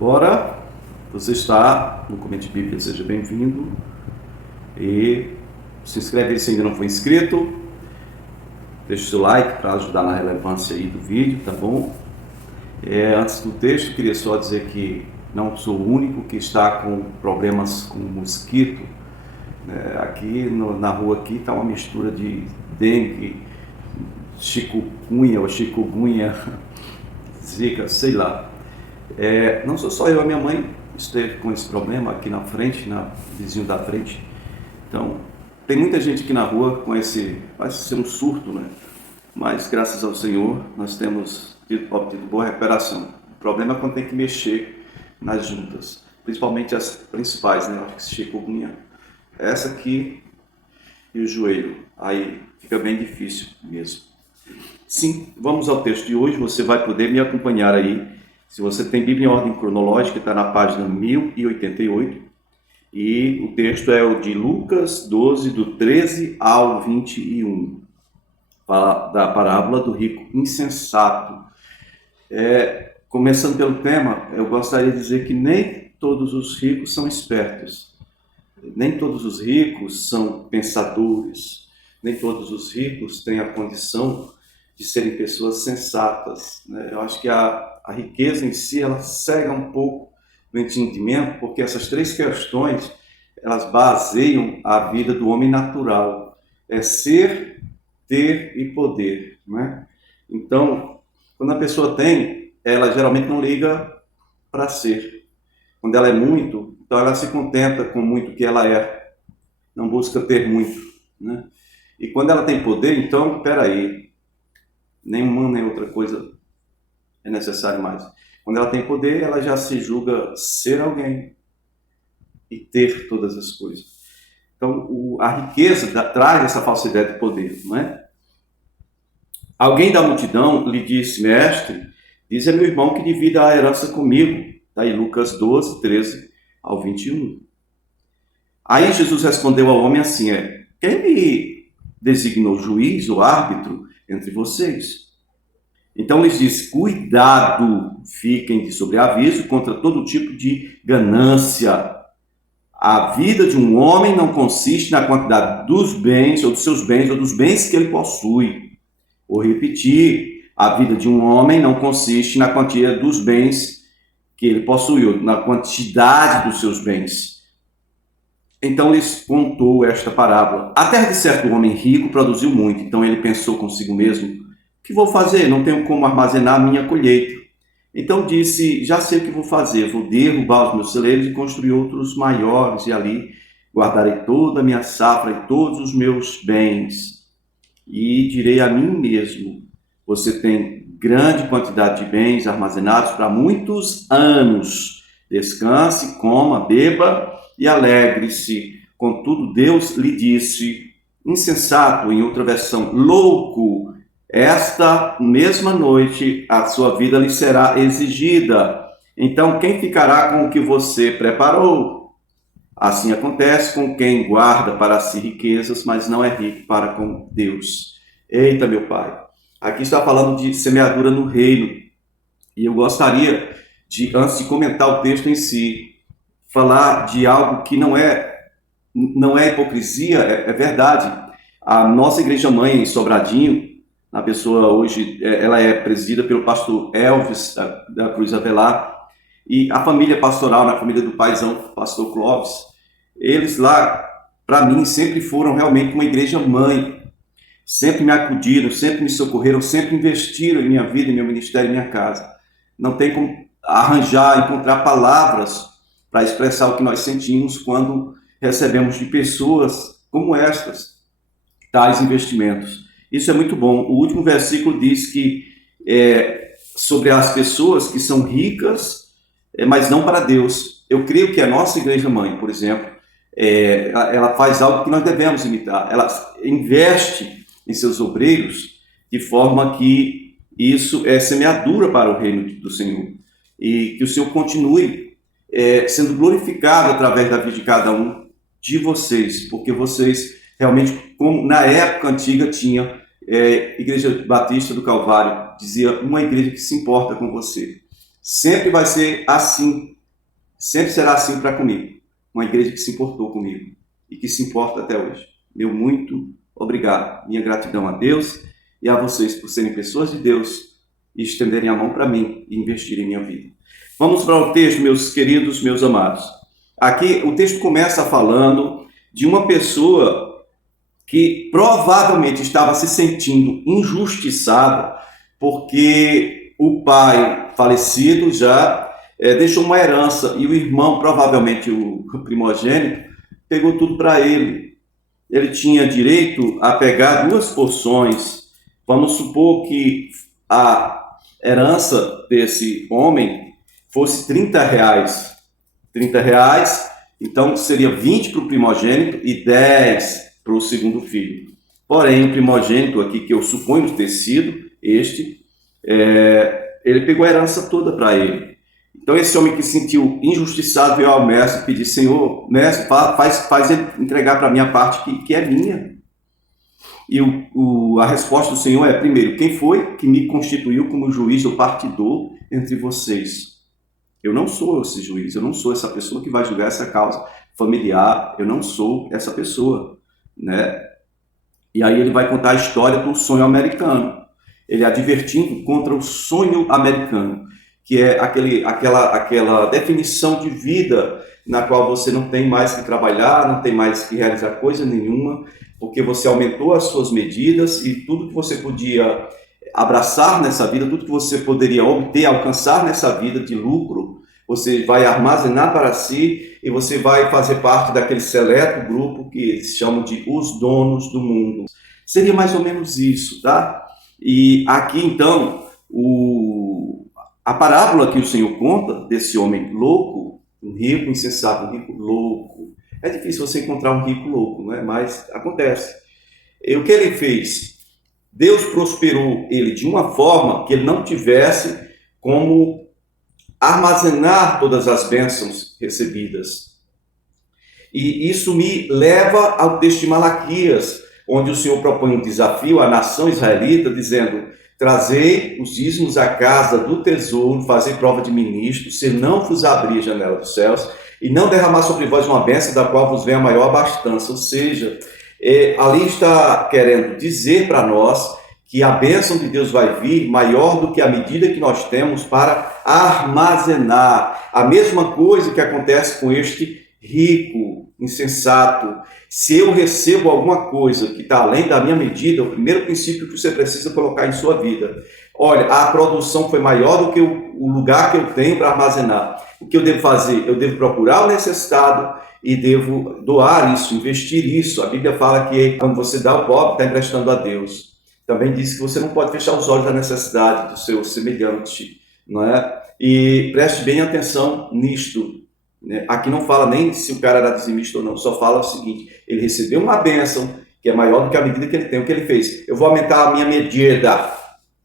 Ora, você está no Comente Bíblia, seja bem-vindo. E se inscreve aí se ainda não for inscrito. Deixa o seu like para ajudar na relevância aí do vídeo, tá bom? Antes do texto, queria só dizer que não sou o único que está com problemas com mosquito. Aqui na rua aqui está uma mistura de dengue, chikungunya ou chikungunya, zika, sei lá. Não sou só eu, a minha mãe esteve com esse problema aqui na frente, vizinho da frente. Então, tem muita gente aqui na rua com esse, parece ser um surto, né? Mas graças ao Senhor, nós temos obtido boa recuperação. O problema é quando tem que mexer nas juntas, principalmente as principais, né? Acho que chikungunya, essa aqui e o joelho. Aí fica bem difícil mesmo. Sim, vamos ao texto de hoje. Você vai poder me acompanhar aí. Se você tem Bíblia em ordem cronológica, está na página 1088. E o texto é o de Lucas 12, do 13 ao 21. Da parábola do rico insensato. Começando pelo tema, eu gostaria de dizer que nem todos os ricos são espertos. Nem todos os ricos são pensadores. Nem todos os ricos têm a condição de serem pessoas sensatas, né? Eu acho que a riqueza em si, ela cega um pouco no entendimento, porque essas três questões, elas baseiam a vida do homem natural. É ser, ter e poder, né? Então, quando a pessoa tem, ela geralmente não liga para ser. Quando ela é muito, então ela se contenta com muito que ela é, não busca ter muito, né? E quando ela tem poder, então, peraí, nenhuma nem outra coisa é necessário mais. Quando ela tem poder, ela já se julga ser alguém e ter todas as coisas. Então, a riqueza traz essa falsa ideia de poder, não é? Alguém da multidão lhe disse: mestre, diz a meu irmão que divida a herança comigo. Está aí Lucas 12, 13 ao 21. Aí Jesus respondeu ao homem assim: quem me designou juiz ou árbitro entre vocês? Então lhes disse: cuidado, fiquem de sobreaviso contra todo tipo de ganância. A vida de um homem não consiste na quantidade dos bens, ou dos seus bens, ou dos bens que ele possui. Vou repetir: a vida de um homem não consiste na quantia dos bens que ele possui, ou na quantidade dos seus bens. Então lhes contou esta parábola. A terra de certo homem rico produziu muito, então ele pensou consigo mesmo: o que vou fazer? Não tenho como armazenar minha colheita. Então disse: já sei o que vou fazer, vou derrubar os meus celeiros e construir outros maiores, e ali guardarei toda a minha safra e todos os meus bens. E direi a mim mesmo: você tem grande quantidade de bens armazenados para muitos anos. Descanse, coma, beba e alegre-se. Contudo, Deus lhe disse: insensato, em outra versão, louco, esta mesma noite a sua vida lhe será exigida. Então, quem ficará com o que você preparou? Assim acontece com quem guarda para si riquezas, mas não é rico para com Deus. Eita, meu Pai, aqui está falando de semeadura no reino. E eu gostaria de, antes de comentar o texto em si, falar de algo que não é hipocrisia, é verdade. A nossa igreja mãe em Sobradinho, a pessoa hoje, ela é presidida pelo pastor Elvis da Cruz Avelar, e a família pastoral, na família do paizão, pastor Clóvis, eles lá, para mim, sempre foram realmente uma igreja mãe. Sempre me acudiram, sempre me socorreram, sempre investiram em minha vida, em meu ministério, em minha casa. Não tem como encontrar palavras para expressar o que nós sentimos quando recebemos de pessoas como estas, tais investimentos. Isso é muito bom. O último versículo diz que sobre as pessoas que são ricas, mas não para Deus. Eu creio que a nossa igreja mãe, por exemplo, ela faz algo que nós devemos imitar. Ela investe em seus obreiros de forma que isso é semeadura para o reino do Senhor. E que o Senhor continue sendo glorificado através da vida de cada um de vocês, porque vocês realmente, como na época antiga tinha Igreja Batista do Calvário, dizia: uma igreja que se importa com você. Sempre vai ser assim, sempre será assim para comigo. Uma igreja que se importou comigo e que se importa até hoje. Meu muito obrigado. Minha gratidão a Deus e a vocês por serem pessoas de Deus e estenderem a mão para mim e investirem em minha vida. Vamos para o texto, meus queridos, meus amados. Aqui o texto começa falando de uma pessoa que provavelmente estava se sentindo injustiçada porque o pai falecido já deixou uma herança e o irmão, provavelmente o primogênito, pegou tudo para ele. Ele tinha direito a pegar 2 porções. Vamos supor que a herança desse homem fosse R$ 30. R$ 30, então seria 20 para o primogênito e 10 para o segundo filho. Porém, o primogênito aqui, que eu suponho ter sido ele pegou a herança toda para ele. Então esse homem que se sentiu injustiçado veio ao mestre e pediu: Senhor, mestre, faz ele entregar para mim a parte que é minha. E a resposta do Senhor é: primeiro, quem foi que me constituiu como juiz ou partidor entre vocês? Eu não sou esse juiz, eu não sou essa pessoa que vai julgar essa causa familiar, eu não sou essa pessoa, né? E aí ele vai contar a história do sonho americano, ele advertindo contra o sonho americano, que é aquela definição de vida na qual você não tem mais que trabalhar, não tem mais que realizar coisa nenhuma, porque você aumentou as suas medidas e tudo que você podia abraçar nessa vida, tudo que você poderia obter, alcançar nessa vida de lucro, você vai armazenar para si e você vai fazer parte daquele seleto grupo que eles chamam de os donos do mundo. Seria mais ou menos isso, tá? E aqui então, a parábola que o Senhor conta desse homem louco, um rico insensato, um rico louco. É difícil você encontrar um rico louco, não é? Mas acontece. E o que ele fez? Deus prosperou ele de uma forma que ele não tivesse como armazenar todas as bênçãos recebidas. E isso me leva ao texto de Malaquias, onde o Senhor propõe um desafio à nação israelita, dizendo: trazei os dízimos à casa do tesouro, fazei prova de ministro, se não vos abrir a janela dos céus, e não derramar sobre vós uma bênção da qual vos vem a maior abastança. Ou seja, ali está querendo dizer para nós que a bênção de Deus vai vir maior do que a medida que nós temos para armazenar. A mesma coisa que acontece com este rico, insensato. Se eu recebo alguma coisa que está além da minha medida, o primeiro princípio que você precisa colocar em sua vida: olha, a produção foi maior do que o lugar que eu tenho para armazenar. O que eu devo fazer? Eu devo procurar o necessitado e devo doar isso, investir isso. A Bíblia fala que quando você dá ao pobre, está emprestando a Deus. Também diz que você não pode fechar os olhos da necessidade do seu semelhante, não é? E preste bem atenção nisto. Aqui não fala nem se o cara era dizimista ou não, só fala o seguinte: ele recebeu uma bênção que é maior do que a medida que ele tem. O que ele fez? Eu vou aumentar a minha medida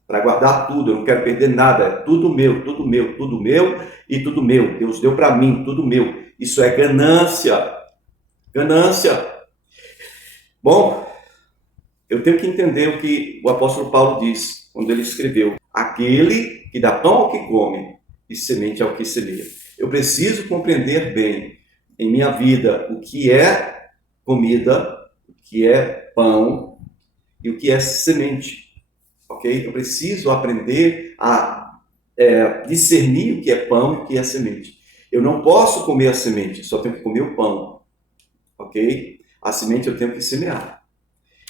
para guardar tudo, eu não quero perder nada, é tudo meu, tudo meu, tudo meu e tudo meu. Deus deu para mim, tudo meu. Isso é ganância. Ganância. Bom, eu tenho que entender o que o apóstolo Paulo diz quando ele escreveu: aquele que dá pão ao que come e semente ao que semeia. Eu preciso compreender bem em minha vida o que é comida, o que é pão e o que é semente, ok? Eu preciso aprender a discernir o que é pão e o que é semente. Eu não posso comer a semente, só tenho que comer o pão, ok? A semente eu tenho que semear.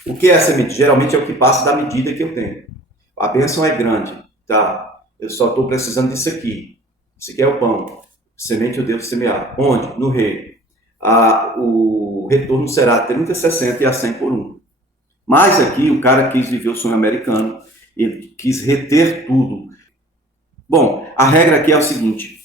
O que é a semente? Geralmente é o que passa da medida que eu tenho. A bênção é grande, tá? Eu só estou precisando disso aqui. Isso aqui é o pão. Semente eu devo semear. Onde? No reino. O retorno será 30, 60 e a 100 por 1. Mas aqui o cara quis viver o sonho americano. Ele quis reter tudo. Bom, a regra aqui é o seguinte: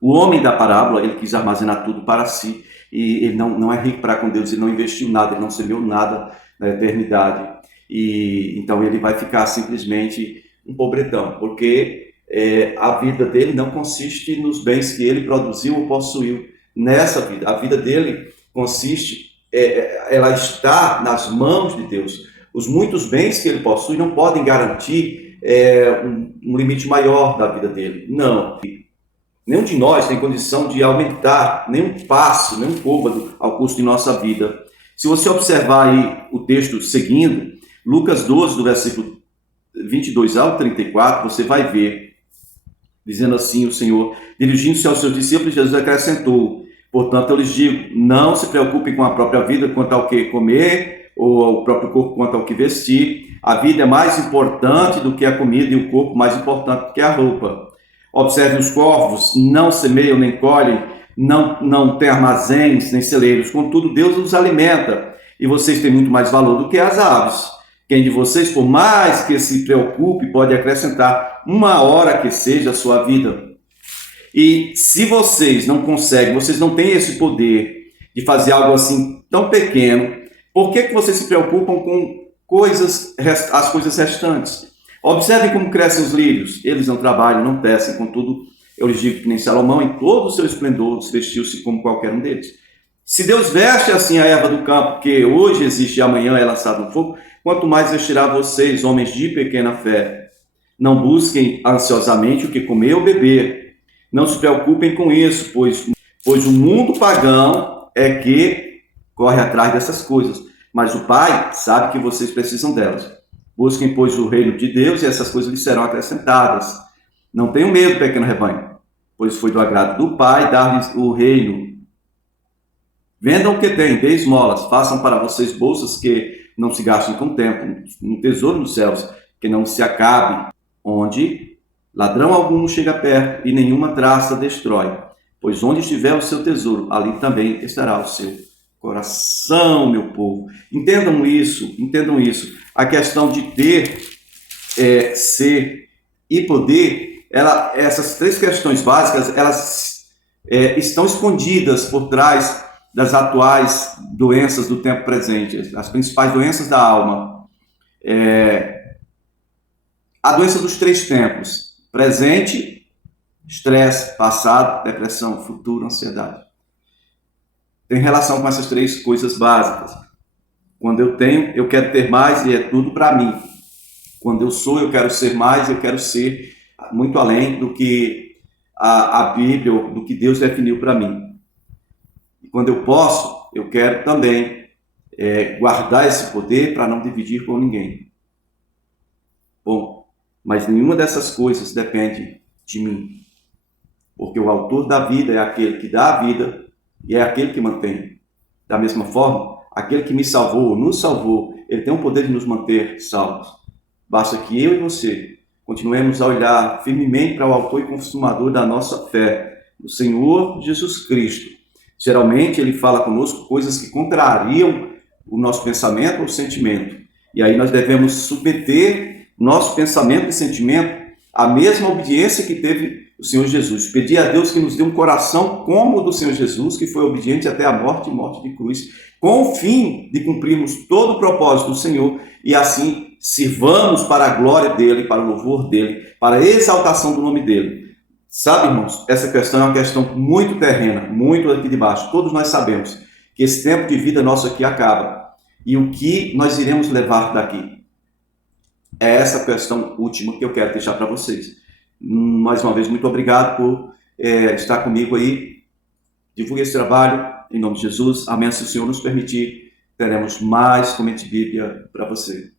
o homem da parábola, ele quis armazenar tudo para si. E ele não é rico para com Deus, ele não investiu nada, ele não semeou nada na eternidade. E então ele vai ficar simplesmente um pobretão, porque a vida dele não consiste nos bens que ele produziu ou possuiu nessa vida. A vida dele consiste, ela está nas mãos de Deus. Os muitos bens que ele possui não podem garantir um limite maior da vida dele. Não. Nenhum de nós tem condição de aumentar nenhum passo, nenhum côvado ao custo de nossa vida. Se você observar aí o texto seguindo, Lucas 12, do versículo 22 ao 34, você vai ver, dizendo assim o Senhor, dirigindo-se aos seus discípulos, Jesus acrescentou: portanto, eu lhes digo, não se preocupem com a própria vida quanto ao que comer, ou ao próprio corpo quanto ao que vestir. A vida é mais importante do que a comida e o corpo mais importante do que a roupa. Observe os corvos, não semeiam nem colhem, não têm armazéns nem celeiros, contudo Deus os alimenta, e vocês têm muito mais valor do que as aves. Quem de vocês, por mais que se preocupe, pode acrescentar uma hora que seja a sua vida? E se vocês não conseguem, vocês não têm esse poder de fazer algo assim tão pequeno, por que vocês se preocupam com as coisas restantes? Observem como crescem os lírios. Eles não trabalham, não tecem, contudo, eu lhes digo que nem Salomão, em todo o seu esplendor, vestiu-se como qualquer um deles. Se Deus veste assim a erva do campo, que hoje existe e amanhã é lançado no fogo, quanto mais vestirá vocês, homens de pequena fé. Não busquem ansiosamente o que comer ou beber. Não se preocupem com isso, pois o mundo pagão é que corre atrás dessas coisas. Mas o Pai sabe que vocês precisam delas. Busquem, pois, o reino de Deus e essas coisas lhes serão acrescentadas. Não tenham medo, pequeno rebanho, pois foi do agrado do Pai dar-lhes o reino. Vendam o que têm, dê esmolas, façam para vocês bolsas que não se gastem com tempo, um tesouro nos céus, que não se acabe, onde ladrão algum chega perto e nenhuma traça destrói. Pois onde estiver o seu tesouro, ali também estará o seu coração, meu povo. Entendam isso, entendam isso. A questão de ter, ser e poder, essas três questões básicas, elas estão escondidas por trás das atuais doenças do tempo presente, as principais doenças da alma. A doença dos três tempos: presente, estresse, passado, depressão, futuro, ansiedade. Tem relação com essas três coisas básicas. Quando eu tenho, eu quero ter mais e é tudo para mim. Quando eu sou, eu quero ser mais, eu quero ser muito além do que a Bíblia, ou do que Deus definiu para mim. E quando eu posso, eu quero também guardar esse poder para não dividir com ninguém. Bom, mas nenhuma dessas coisas depende de mim. Porque o autor da vida é aquele que dá a vida e é aquele que mantém. Da mesma forma, aquele que me salvou, nos salvou, ele tem o poder de nos manter salvos. Basta que eu e você continuemos a olhar firmemente para o autor e consumador da nossa fé, o Senhor Jesus Cristo. Geralmente ele fala conosco coisas que contrariam o nosso pensamento ou sentimento. E aí nós devemos submeter nosso pensamento e sentimento à mesma obediência que teve o Senhor Jesus. Pedir a Deus que nos dê um coração como o do Senhor Jesus, que foi obediente até a morte e morte de cruz, com o fim de cumprirmos todo o propósito do Senhor e assim sirvamos para a glória dele, para o louvor dele, para a exaltação do nome dele. Sabe, irmãos, essa questão é uma questão muito terrena, muito aqui de baixo. Todos nós sabemos que esse tempo de vida nosso aqui acaba. E o que nós iremos levar daqui? É essa questão última que eu quero deixar para vocês. Mais uma vez, muito obrigado por estar comigo aí. Divulgue esse trabalho, em nome de Jesus. Amém. Se o Senhor nos permitir, teremos mais Comente Bíblia para você.